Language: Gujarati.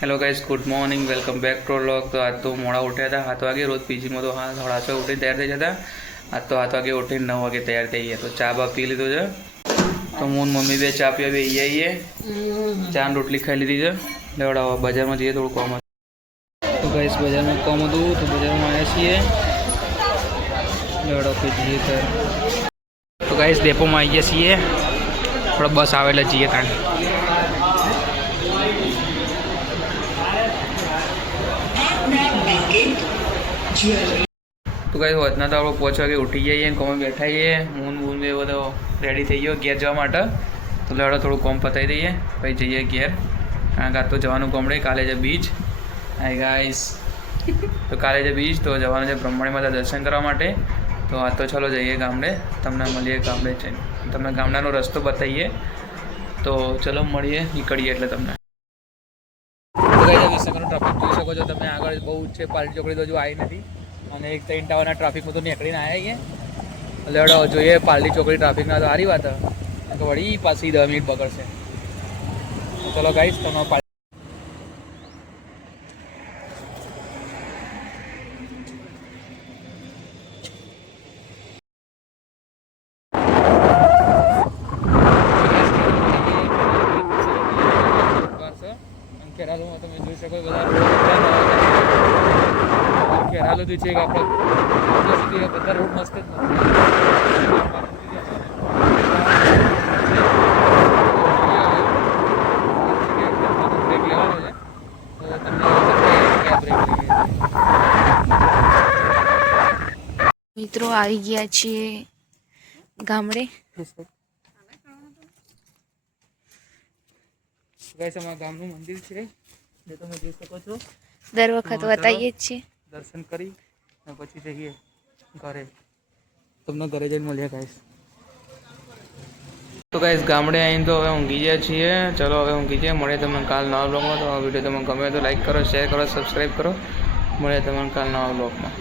Hello guys, good morning, welcome back to vlog. तो आज तो मोड़ा उठा था 7 वागे। रोज पीजी में तो हाँ 6:30 उठी तैयार થઈ જતા। आज तो 7 वागे उठी 9 वागे तैयार થઈ ગયા। तो ચા બા પી લીધો છે। તો હું મમ્મી બે ચા પીવા બે આવીએ। ચા રોટલી ખાઈ લીધી છે। લેવડાવો બજારમાં જઈએ, થોડું કામ હતું। તો ગાઈસ બજારમાં કામ હતું તો બજારમાં આવ્યા છીએ। લેવડાવો કોઈ જઈએ તો ગાઈસ ડેપોમાં આવી ગયા છીએ। થોડા બસ આવે એટલે જઈએ ત્યાં। तो कहीं होतना तो आप 5 वागे उठी जाइए, कम बैठा ही मून बून में वो रेडी थी गयो घेर जवा माटे। तो लड़ा थोड़ा कॉम पताई दईए भाई जाइए घेर, कारण के तो जवानुं गामडे काले जे बीज। हाय गाइस, तो काले जे बीज तो जवानुं छे ब्रह्मणी माता दर्शन करवा माटे। तो आज तो चलो जाइए गामडे, तमने मळीए गामडे तमने गामडानो रस्तो बताइए। तो चलो मळीए, निकळीए एटले तमने। ट्राफिक જોઈ શકો છો તમે આગળ બહુ છે। પાલટી ચોકડી તો હજુ આવી નથી અને 1 3 ટાવરના ટ્રાફિકમાં તો નીકળીને આવ્યા છીએ। લેડો જોઈએ પાલટી ચોકડી ટ્રાફિકના તો સારી વાત કે વળી પાછી 10 મિનિટ બગડશે। ચલો ગાઈસ તમે ખેરાલુમાં તમે જોઈ શકો બધા ખેરાલુ થી છે આપણે સુધી બધા રોડ મસ્ત જ નથી। મિત્રો આવી ગયા છીએ ગામડે। ગાઈસ અમારા ગામનું મંદિર છે જે તમે જોઈ શકો છો। દર વખત બતાવીએ જ છીએ। દર્શન કરી અને પછી જઈએ ઘરે। તમને ઘરે જઈને મળીએ ગાઈસ। તો ગાઈસ ગામડે આવીને તો હવે ઊંઘી ગયા છીએ। ચલો હવે ઊંઘી જઈએ, મળીએ તમને કાલ નવા બ્લોગમાં। તો આ વિડીયો તમને ગમે તો લાઈક કરો, શેર કરો, સબસ્ક્રાઈબ કરો। મળીએ તમને કાલ નવા બ્લોગમાં।